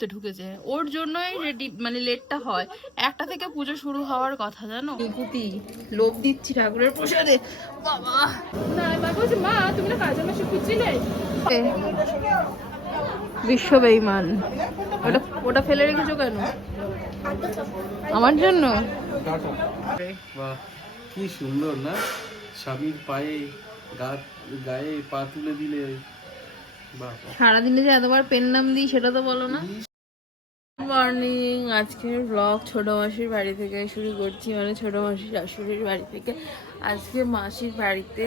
তে ঢুকেছে। ওর জন্যই রেডি মানে লেটটা হয়। একটা থেকে পুজো শুরু হওয়ার কথা জানো? কুতি লোভ দিচ্ছি ঠাকুরের প্রসাদে। বাবা। না মা বলছে মা তুমি না কাজে মাসে খুঁজছিলে? বিশ্ব বেইমান। ওটা ওটা ফেলে রেখেছো কেন? আমার জন্য? বাহ কি সুন্দর না? স্বামীর পায়ে গায়ে পা তুলে দিলে। বাহ সারাদিনে যে এতবার পেন নাম দিই সেটা তো বলো না। মর্নিং আজকের ব্লগ ছোট মাসির বাড়ি থেকে শুরু করছি মানে ছোট মাসির শাশুড়ির বাড়ি থেকে। আজকে মাসির বাড়িতে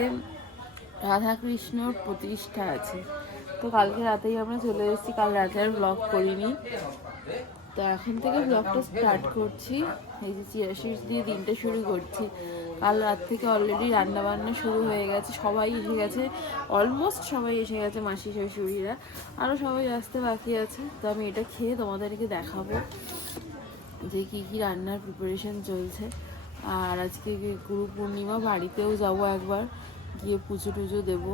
রাধা কৃষ্ণর প্রতিষ্ঠা আছে। তো কালকে রাতেই আমরা চলে এসেছি, কাল রাতে আর ব্লগ করিনি। তো এখন থেকে ব্লগটা স্টার্ট করছি। এই যে চিয়াশিস দিয়ে দিনটা শুরু করছি। কাল রাত থেকে অলরেডি রান্না বান্না শুরু হয়ে গেছে সবাই এসে গেছে অলমোস্ট সবাই এসে গেছে মাসি শাশুড়িরা আরও সবাই আসতে বাকি আছে তো আমি এটা খেয়ে তোমাদেরকে দেখাবো যে কি কি রান্নার প্রিপারেশন চলছে। আর আজকে গুরু পূর্ণিমা বাড়িতেও যাব একবার গিয়ে পুজো টুজো দেবো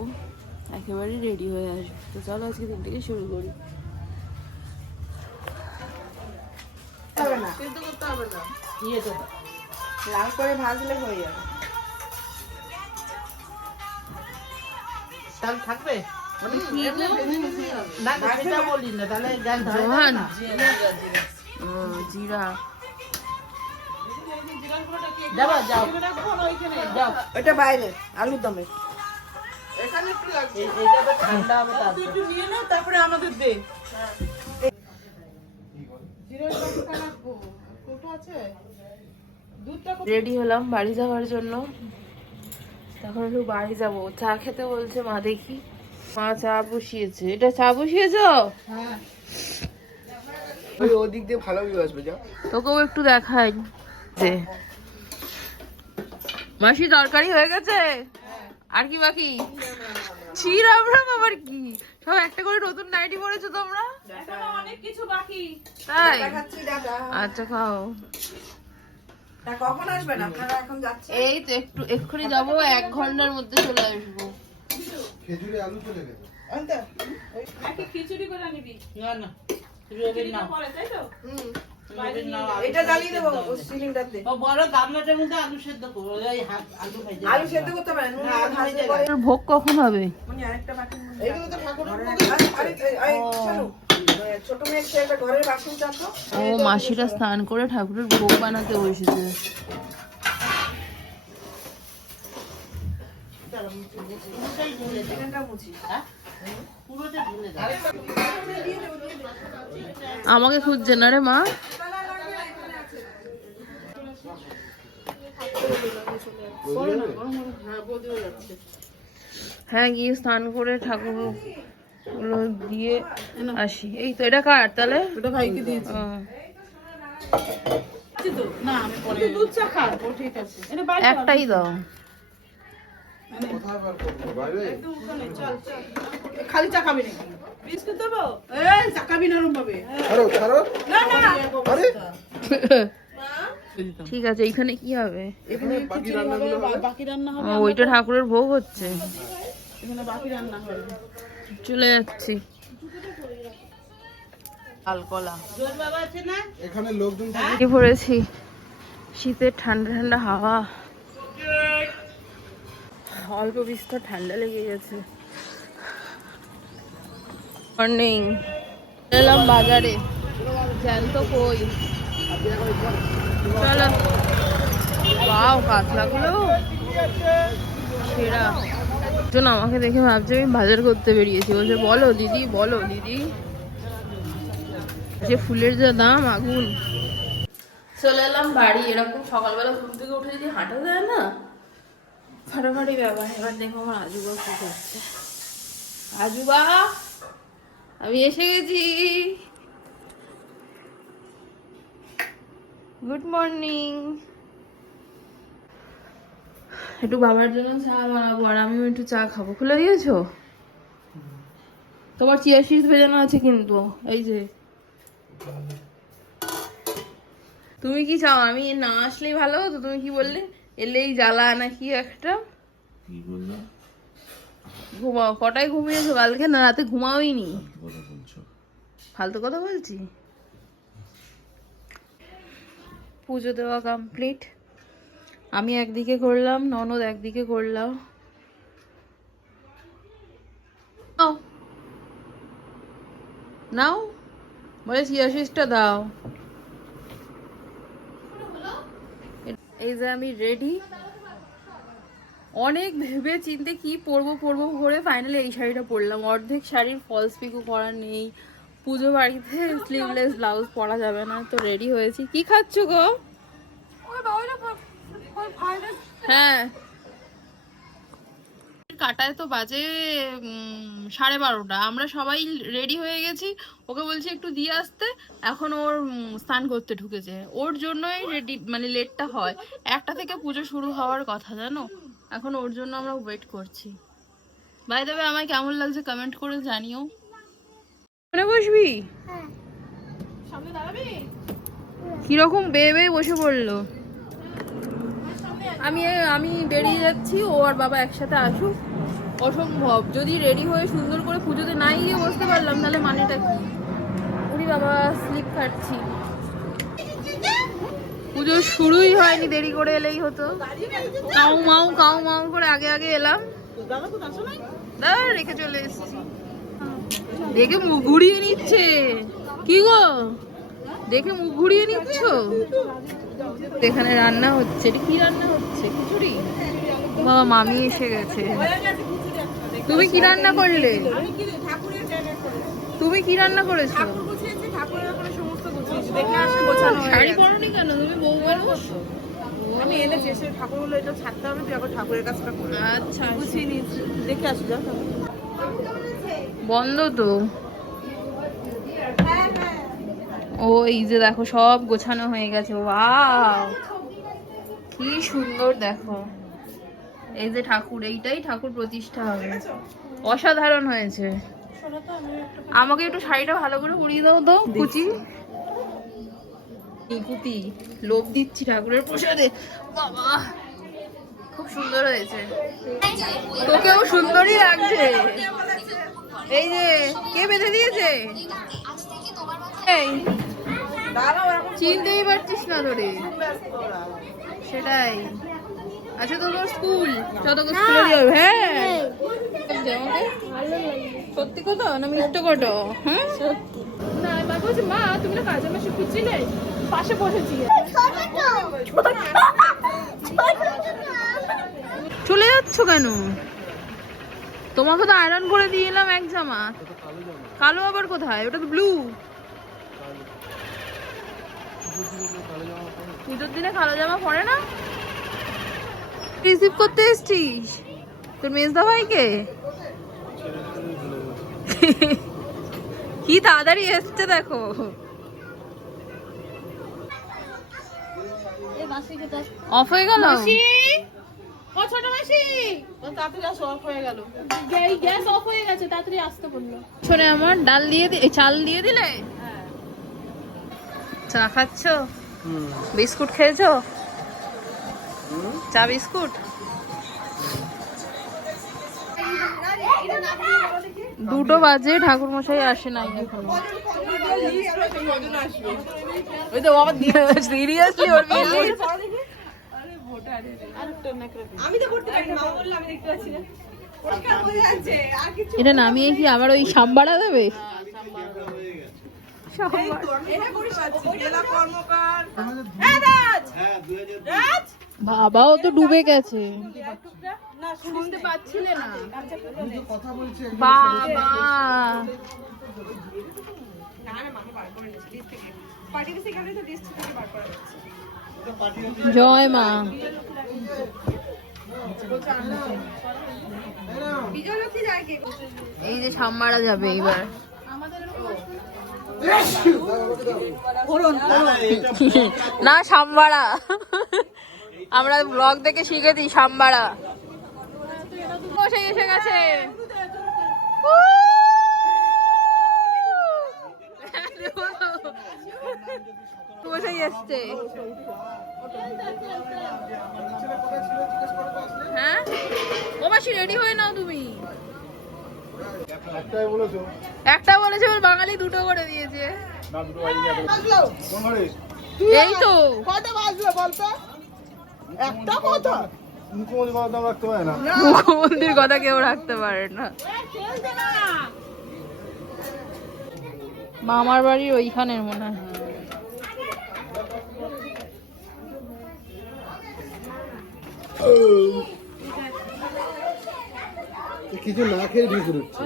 একেবারে রেডি হয়ে আসব। তো চলো আজকে দিনটাকে শুরু করি। হবে না। ইয়ে তো লাল করে ভাজলে হয়ে যাবে। তাহলে থাকবে? মানে জিরা। ওটা বাইরে আলুর দমে। তারপরে। রেডি হলাম বাড়ি যাওয়ার জন্য। তখন একটু বাড়ি যাব। চা খেতে বলছে মা দেখি। মা চা বসিয়েছে। এটা চা বসিয়েছ? ওদিক দিয়ে ভালো ভিউ আসবে যাও তোকেও একটু দেখাই যে মাসি হয়ে গেছে? আর কি বাকি? আবার কি? সব একটা করে নতুন নাইটি পরেছো তোমরা? অনেক কিছু বাকি। তাই? আচ্ছা খাও। কখন আসবেন? আপনারা এখন যাচ্ছেন? এই তো একটু এক্ষুনি যাব এক ঘণ্টার মধ্যে চলে আসব। আনতে না না রবির নাও রবির নাও আলু এটা জ্বালিয়ে দেবো সিলিন্ডারতে বড় গামলাটার মধ্যে আলু সেদ্ধ করো ওই আলু ভেজে। আলু সেদ্ধ করতে পারেন নুন দিয়ে ভাজলে পরে তোর ভোগ কখন হবে? আরেকটা বাটি এগুলো তো ঠাকুরের আরে এই ও মাসিরা স্নান করে ঠাকুরের ভোগ বানাতে বসেছে। আমাকে খুঁজছে না রে মা। হ্যাঁ গিয়ে স্নান করে ঠাকুর দিয়ে আসি। এই তো এটা কার তাহলে? ওটা ভাইকে দিয়েছি। ও, না আমি পরে দুধ চা খা। ও ঠিক আছে। একটাই দাও। খালি চা খাবি নাকি? বিস্কুট দেবো? এই চা খাবি নরম ভাবে ছাড়ো ছাড়ো। না না। আরে। ঠিক আছে এইখানে কি হবে? এখানে বাকি রান্নাগুলো হবে? বাকি রান্না হবে ওইটা ঠাকুরের ভোগ হচ্ছে। এখানে বাকি রান্না হবে। চলে যাচ্ছি। আলকলা। জোর বাবা আছে না এখানে লোকজন বেরিয়ে পড়েছি শীতের ঠান্ডা ঠান্ডা হাওয়া। অল্প বিস্তর ঠান্ডা লেগে গেছে। মর্নিং এলাম বাজারে। জ্যান্ত কই? চলো। বাও কাতলাগুলো। সেরা। একজন আমাকে দেখে ভাবছে, আমি বাজার করতে বেরিয়েছি। বলছে, বলো দিদি বলো দিদি। যে ফুলের যা দাম, আগুন। চলে এলাম বাড়ি। এরকম সকালবেলা ঘুম থেকে উঠে যদি হাঁটা যায় না? ফাটাফাটি ব্যাপার। এবার দেখো আমার আজুবা কি করছে। আজুবা, আমি এসে গেছি। গুড মর্নিং একটু বাবার জন্য চা বানাবো আর আমিও একটু চা খাব। খুলে দিয়েছ? তোমার চিয়া সিড ভেজানো আছে কিন্তু এই যে। তুমি কি চাও? আমি না আসলেই ভালো হতো? তুমি কি বললে? এলেই জ্বালা নাকি একটা? ঘুমাও। কটায় ঘুমিয়েছো? কালকে না রাতে ঘুমাওইনি? ফালতু কথা বলছি। পুজো দেওয়া কমপ্লিট আমি একদিকে করলাম, ননদ একদিকে করলাম। নাও। বলে চিয়াশিসটা দাও। এই যে আমি রেডি অনেক ভেবে চিনতে কি পরবো পরবো করে ফাইনালি এই শাড়িটা পরলাম। অর্ধেক শাড়ির ফলস পিকও করা নেই। পুজো বাড়িতে স্লিভলেস ব্লাউজ পরা যাবে না, তো রেডি হয়েছি। কি খাচ্ছ গো? হ্যাঁ। কাটায় তো বাজে সাড়ে বারোটা। আমরা সবাই রেডি হয়ে গেছি। ওকে বলছি একটু দিয়ে আসতে। এখন ওর স্নান করতে ঢুকেছে। ওর জন্যই রেডি মানে লেটটা হয়। একটা থেকে পুজো শুরু হওয়ার কথা জানো? এখন ওর জন্য আমরা ওয়েট করছি। বাই দেবে আমায় কেমন লাগছে কমেন্ট করে জানিও। মনে বসবি? কীরকম বেয়ে বেয়ে বসে পড়ল? আমি আমি বেরিয়ে যাচ্ছি, ও আর বাবা একসাথে আসুক। অসম্ভব। যদি রেডি হয়ে সুন্দর করে পুজোতে নাই গিয়ে বসতে পারলাম, তাহলে মানেটা কি? উনি বাবা স্লিপ খাচ্ছি পুজো শুরুই হয়নি, দেরি করে এলেই হতো। কাউ মাউ কাউ মাউ করে আগে আগে এলাম। দাঁড়া রেখে চলে এসেছি। দেখে মুখ ঘুরিয়ে নিচ্ছে। কি গো? দেখে মুখ ঘুরিয়ে নিচ্ছ? এখানে রান্না হচ্ছে। এটা কি রান্না হচ্ছে? খিচুড়ি? বাবা মামি এসে গেছে। তুমি কি রান্না করলে? তুমি কি রান্না করেছ? শাড়ি পরনি কেন? তুমি বউ? মানুষ আমি এনেছি এসে ঠাকুরগুলো এটা ছাড়তে হবে তুই এখন ঠাকুরের কাজটা করে আচ্ছা নিয়েছি। দেখে যাও। বন্ধ তো। ও এই যে দেখো সব গোছানো হয়ে গেছে। ওয়াও! কি সুন্দর দেখো। এই যে ঠাকুর এইটাই ঠাকুর প্রতিষ্ঠা হবে। অসাধারণ হয়েছে। আমাকে একটু শাড়িটা ভালো করে উড়িয়ে দাও তো কুচি। কুতি লোভ দিচ্ছি ঠাকুরের প্রসাদে। বাবা খুব সুন্দর হয়েছে। তোকেও সুন্দরই লাগছে। এই যে কে বেঁধে দিয়েছে? এই। চিনতেই পারছিস না ধরে সেটাই। আচ্ছা তো তোর স্কুল যত স্কুলে যাবে হ্যাঁ। সত্যি কথা? না মিথ্যে কত হ্যাঁ না মা বলছে মা তুমি না কাজের মাসে খুঁজছিলে পাশে বসেছি। চলে যাচ্ছ কেন? তোমাকে তো আয়রন করে দিয়ে এলাম এক জামা। কালো আবার কোথায়? ওটা তো ব্লু পুজোর দিনে কালো জামা পরে না? রিসিভ করতে এসছিস তোর মেজদা ভাইকে কি তাড়াতাড়ি এসছে দেখো। অফ হয়ে গেল? ও ছোট মাসি! তাড়াতাড়ি আসো অফ হয়ে গেল। গ্যাস অফ হয়ে গেছে তাড়াতাড়ি আসতে বলল। শোনে আমার ডাল দিয়ে দি- চাল দিয়ে দিলে? চা খাচ্ছ? বিস্কুট খেয়েছো? চা বিস্কুট? দুটো বাজে ঠাকুর মশাই আসে নাই এখনও। ওই তো বাবা সিরিয়াসলি ওর বিয়ে list? আমি তো করতে পারি না এটা নামিয়ে কি আবার ওই সাম্বাড়া দেবে এটা করতে পারছি জেলা কর্মকার হ্যাঁ রাজ রাজ বাবা ও তো ডুবে গেছে শুনতে পাচ্ছিলে না বাবা পার্টি বেশি গেলে তো লিস্ট থেকে বার করা যাচ্ছে জয় মা। এই যে সাম্বাড়া যাবে এইবার। না, সাম্বাড়া। আমরা ব্লগ দেখে শিখে দিই সাম্বাড়া। বসে এসে গেছে। হ্যাঁ? ও মাসি রেডি হয়ে নাও তুমি। একটা বলেছে ওর বাঙালি দুটো করে দিয়েছে। এই তো। কটা বাজলো বলতো? একটা কথা? মুখ্যমন্ত্রীর কথা কেউ রাখতে পারে না। মামার বাড়ির ওইখানের মনে হয়। কিছু না খেয়ে ঢুকে হচ্ছে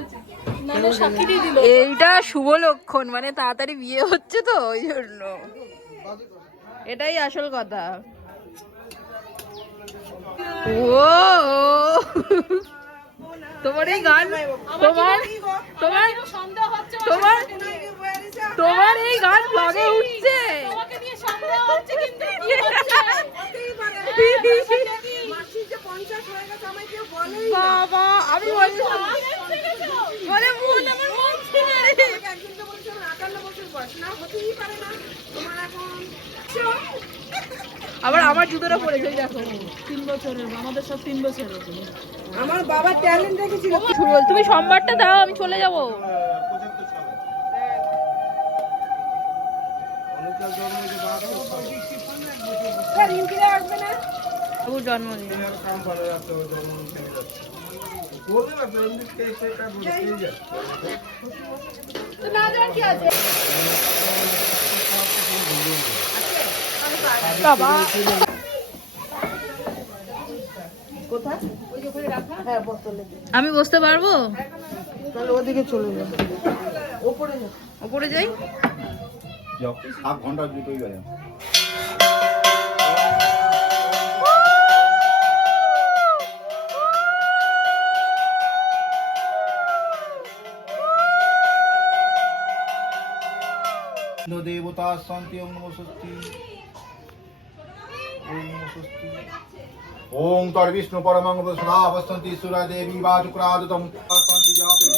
এইটা শুভ লক্ষণ মানে তাড়াতাড়ি বিয়ে হচ্ছে তো ওই জন্য। এটাই আসল কথা। ও! তোমার এই গান তোমার তোমার তোমার তোমার এই গান ব্লগে উঠছে। মাসি যে পঞ্চাশ হয়ে গেছে আমায় কেউ বলেই বাবা আমি বলে মন আমার মন ছিঁড়ে রে। আমাকে একজন তো বলছে আমার আটান্ন বছর বয়স না হতেই পারে না তোমার এখন আবার আমার জুতোটা দেখো বাবা ট্যালেন্ট রেখেছিল তুমি সোমবারটা দাও আমি চলে যাব। রিঙ্কিরা আসবে না? বাবুর জন্মদিন। হ্যাঁ। আমি বসতে পারব? তাহলে ওদিকে চলে যাবে ওপরে ওপরে যাই? ঘণ্টা দুটোই Ando devota santi om namo swasti. Om namo swasti. Om tar Vishnu paramang vasna vasanti sura devi vajukradu tam. Santi jati.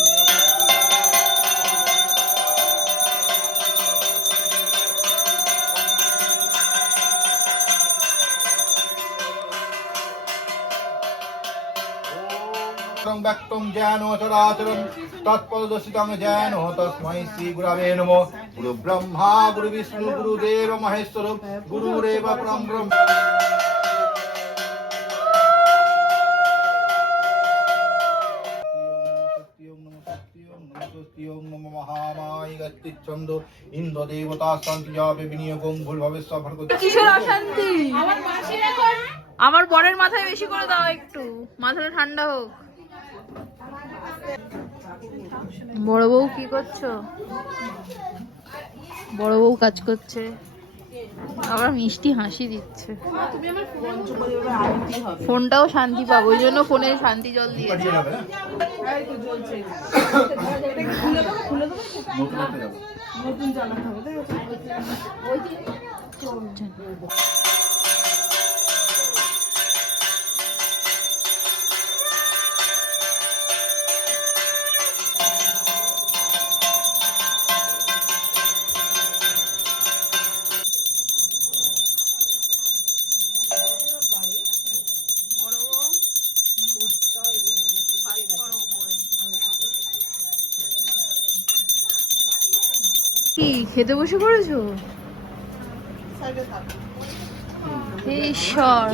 ব্যক্তম জ্ঞান চরাচরণ তৎপরদর্শিত জ্ঞান তৎময় শ্রী গুরাবে নমো গুরু ব্রহ্মা গুরু বিষ্ণু গুরুদেব মহেশ্বর গুরু রেব পরম ব্রহ্ম আমার বরের মাথায় বেশি করে দাও একটু। মাথাটা ঠান্ডা হোক। বড় বউ কি করছ? বড় বউ কাজ করছে। আবার মিষ্টি হাসি দিচ্ছে। ফোনটাও শান্তি পাবো ওই জন্য ফোনে শান্তি জল না নতুন খেতে বসে পড়েছো? হে ঈশ্বর।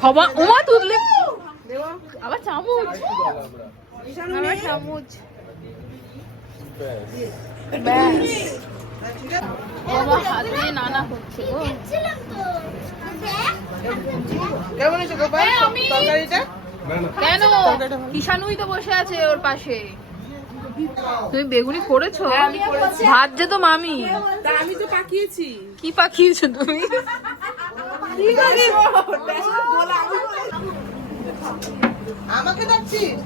সবা ওমা তুললে আবার চামচ। আবার চামচ। ব্যাস। বাবা হাত দিয়ে নানা হচ্ছে গো। কেমন হয়েছে তরকারিটা? কেন? কিষানুই তো বসে আছে ওর পাশে। তুমি বেগুনি করেছ? ভাত যে তো মামি। তা আমি তো পাকিয়েছি। কি পাকিয়েছো তুমি? আমাকে ডাকছিস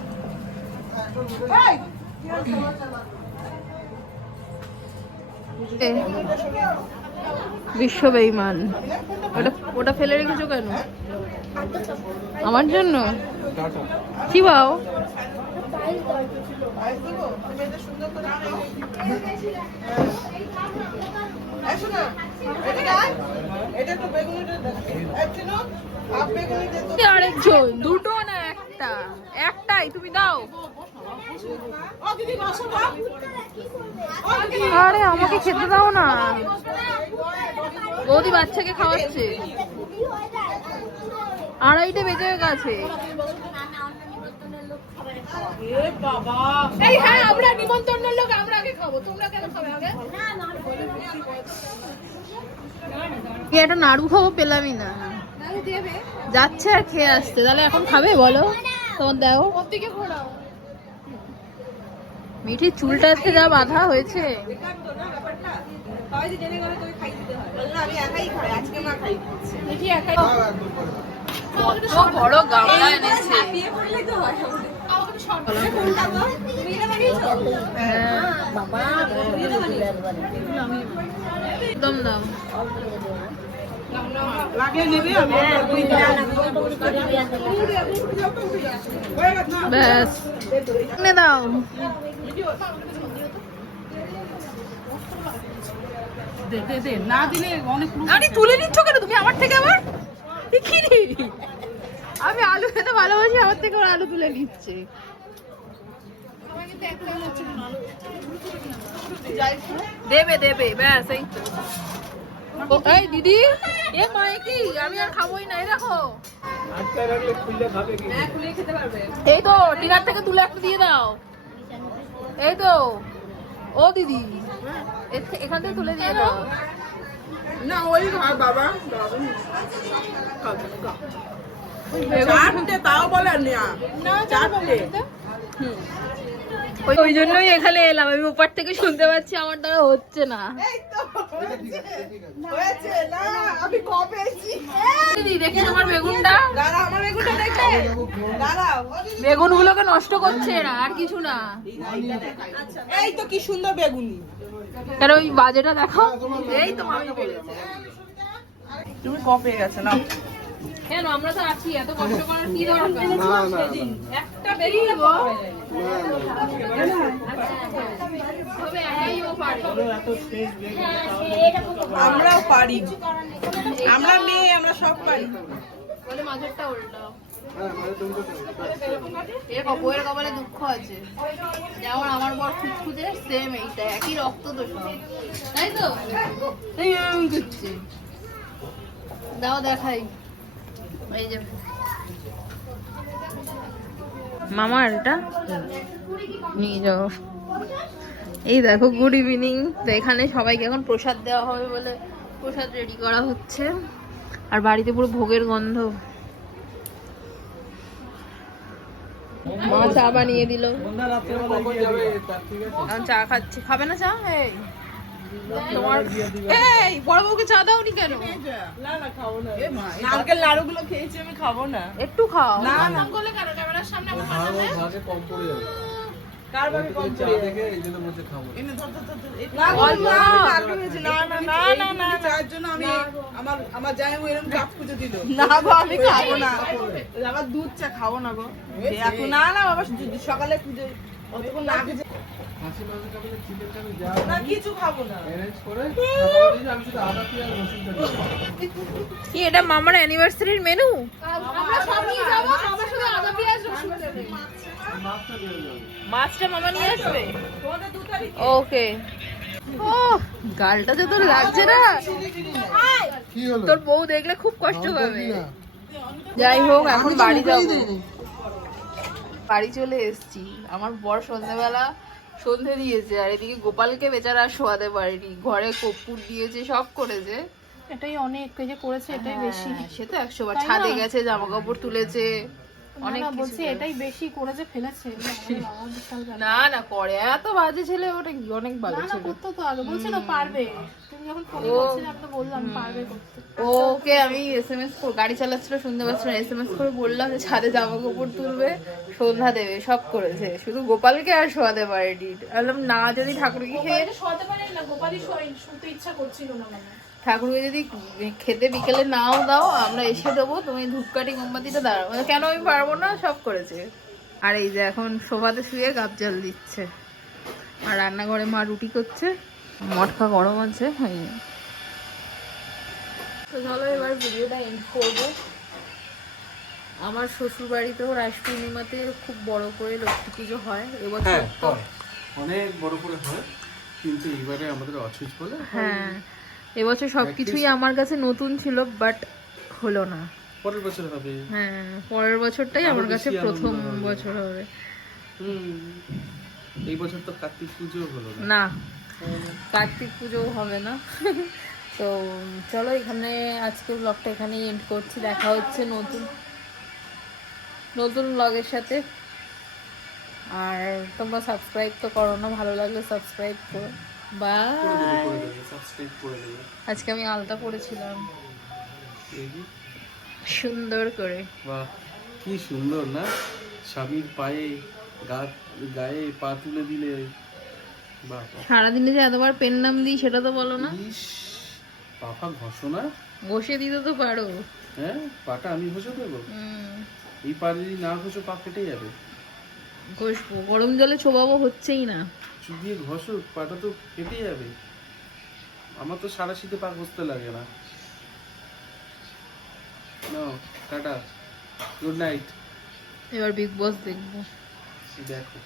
বিশ্ব বেইমান ওটা ওটা ফেলে রেখেছো কেন? আমার জন্য? কি বাও? দুটো না একটা? একটাই, তুমি দাও। আরে, আমাকে খেতে দাও না। বৌদি বাচ্চাকে খাওয়াচ্ছে। আড়াইটে বেজে গেছে। এই হ্যাঁ আমরা নিমন্ত্রণের লোক আমরা আগে খাব। তোমরা কেন খাবে আগে? কি একটা নাড়ু খাব পেলামই না। যাচ্ছে আর খেয়ে আসতে তাহলে এখন খাবে বলো। তোমার দেখো ওর দিকে ঘোরাও? মিঠির চুলটা আজকে যা বাঁধা হয়েছে। আমি একাই খাই আজকে মা খাই দেখি একাই বড় গামলা এনেছে। একদম দাও। ব্যাস না দিলে অনেক আরে তুলে নিচ্ছ কেন? তুমি আমার থেকে আবার? আমি আলু খেতে ভালোবাসি আমার থেকে ওরা আলু তুলে নিচ্ছে। দেবে দেবে ব্যাস এই। ও, এই দিদি এ মায়ে কি? আমি আর খাবোই না দেখো। এই তো ডিনার থেকে তুলে একটা দিয়ে দাও। এই তো ও দিদি এখান থেকে তুলে দিয়ে দাও। না ওই ঘর বাবা চারটে তাও বলে না চারটে। ওই জন্যই এখানে এলাম। আমি উপর থেকে শুনতে পাচ্ছি আমার দ্বারা হচ্ছে না। দেখি বেগুনটা। আমার দাঁড়াও বেগুন গুলোকে নষ্ট করছে এরা আর কিছু না। এই তো কি সুন্দর বেগুনি। কেন ওই বাজেটা দেখো এই তো মামি তুমি কপে গেছে না কেন? আমরা তো আছি এত কষ্ট করার কি দরকার? না না একটা বেরিয়ে আমরাও পারি। আমরা মেয়ে আমরা সব পারি। বলে মাঝেরটা উল্টাও হ্যাঁ এর কপালে দুঃখ আছে। যেমন আমার বর সেম এইটা একই রক্ত তো তাই তো? করছে। দাও দেখাই। এই যে মামার এটা নিয়ে যাও। এই দেখো গুড ইভিনিং তো এখানে সবাইকে এখন প্রসাদ দেওয়া হবে বলে প্রসাদ রেডি করা হচ্ছে। আর বাড়িতে পুরো ভোগের গন্ধ। মা চা বানিয়ে দিল। চা খাচ্ছি। খাবে না চা? এই। তোমার এই বড় বউকে চা দাওনি কেন? না না খাব না নারকেল নাড়ু গুলো খেয়েছি আমি খাব না। একটু খাও। না না। ভাগে ভাগে কম পড়ে যাবে। কার বাড়ি কম চা দেখে এই জন্য বলছে খাব। এনে ধর ধর ধর ধর। না না, হয়েছে। না না না না না চায়ের জন্য আমি আমার আমার জামাই এরকম কাপ খুঁজে দিল। না গো আমি খাব না। আবার দুধ চা খাব না গো। এখন না না বাবা সকালে খুঁজে অতক্ষণ না খেয়ে হাসি মাঝে খাবে চিকেন খাবে যা না কিছু খাব না। অ্যারেঞ্জ করে আমি শুধু আদা পেঁয়াজ রসুনটা কি এটা মামার অ্যানিভার্সারির মেনু আমরা সব নিয়ে যাব সবার শুধু আদা পেঁয়াজ রসুন মাছটা মামা নিয়ে আসবে? ওকে ও গালটা যে তোর লাগছে না। তোর বউ দেখলে খুব কষ্ট পাবে। যাই হোক এখন বাড়ি যাব। বাড়ি চলে এসেছি। আমার বর সন্ধ্যাবেলা সন্ধে দিয়েছে আর এদিকে গোপালকে বেচারা শোয়াতে পারেনি। ঘরে কর্পূর দিয়েছে সব করেছে। এটাই অনেক যে করেছে এটাই বেশি। হ্যাঁ, সে তো একশো বার ছাদে গেছে জামা কাপড় তুলেছে। অনেক বলছি এটাই বেশি ফেলেছে বাবা বিশাল ব্যাপার। না না করে। এত বাজে ছেলে ওটা অনেক ভালো না না ছেলে? করতো তো আগে। বলছে তো পারবে। তুমি যখন ফোনে আমি তো বললাম পারবে করতে। ওকে আমি এসএমএস গাড়ি চালাচ্ছিল শুনতে পাচ্ছিল এসএমএস করে বললাম যে ছাদে জামা কাপড় তুলবে সন্ধ্যা দেবে সব করেছে। শুধু গোপালকে আর শোয়াতে পারেনি। বললাম না যদি ঠাকুরকে খেয়ে শোয়াতে পারেন না গোপালই শুতে ইচ্ছা করছিল না মানে। ঠাকুরকে যদি খেতে বিকেলে নাও দাও আমরা এসে দেবো তুমি ধূপকাঠি মোমবাতিটা দাঁড়াও। বলে, কেন আমি পারব না? সব করেছে। আর এই যে এখন সোফাতে শুয়ে গাব জল দিচ্ছে। আর রান্নাঘরে মা রুটি করছে মটকা গরম আছে হয়নি তো চলো এবার ভিডিওটা এন্ড করব। আমার শ্বশুর বাড়িতেও রাস পূর্ণিমাতে খুব বড় করে লক্ষ্মী পুজো হয়। এবছর হ্যাঁ অনেক বড় করে হয় কিন্তু এইবারে আমাদের বলে হ্যাঁ। এবছর সবকিছুই আমার কাছে নতুন ছিল বাট হলো না। পরের বছর হবে। হ্যাঁ পরের বছরটাই আমার কাছে প্রথম বছর হবে। হুম এই বছর তো কার্তিক পুজো হলো না। না কার্তিক পুজোও হবে না। তো চলো এখানে আজকে ব্লগটা এখানেই এন্ড করছি। দেখা হচ্ছে নতুন নতুন ব্লগের সাথে। আর তোমরা সাবস্ক্রাইব তো করো না ভালো লাগলে সাবস্ক্রাইব করো। দেবে আজকে আমি আলতা পরেছিলাম। সুন্দর করে। বাহ কি সুন্দর না? স্বামীর পায়ে গা গায়ে পা তুলে দিলে। সারাদিনে যে এতবার পেন নাম দিই সেটা তো বলো না। পাপা ঘষো না? ঘষে দিতে তো পারো। হ্যাঁ পাটা আমি ঘষে দেবো? এই পা যদি না ঘষো পা কেটে যাবে। ঘষবো। গরম জলে ছোবাবো হচ্ছেই না। চুবিয়ে ঘষো পাটা তো ফেটে যাবে। আমার তো সারা শীতে পা ঘষতে লাগে না। টাটা। গুড নাইট এবার বিগ বস দেখব। দেখো।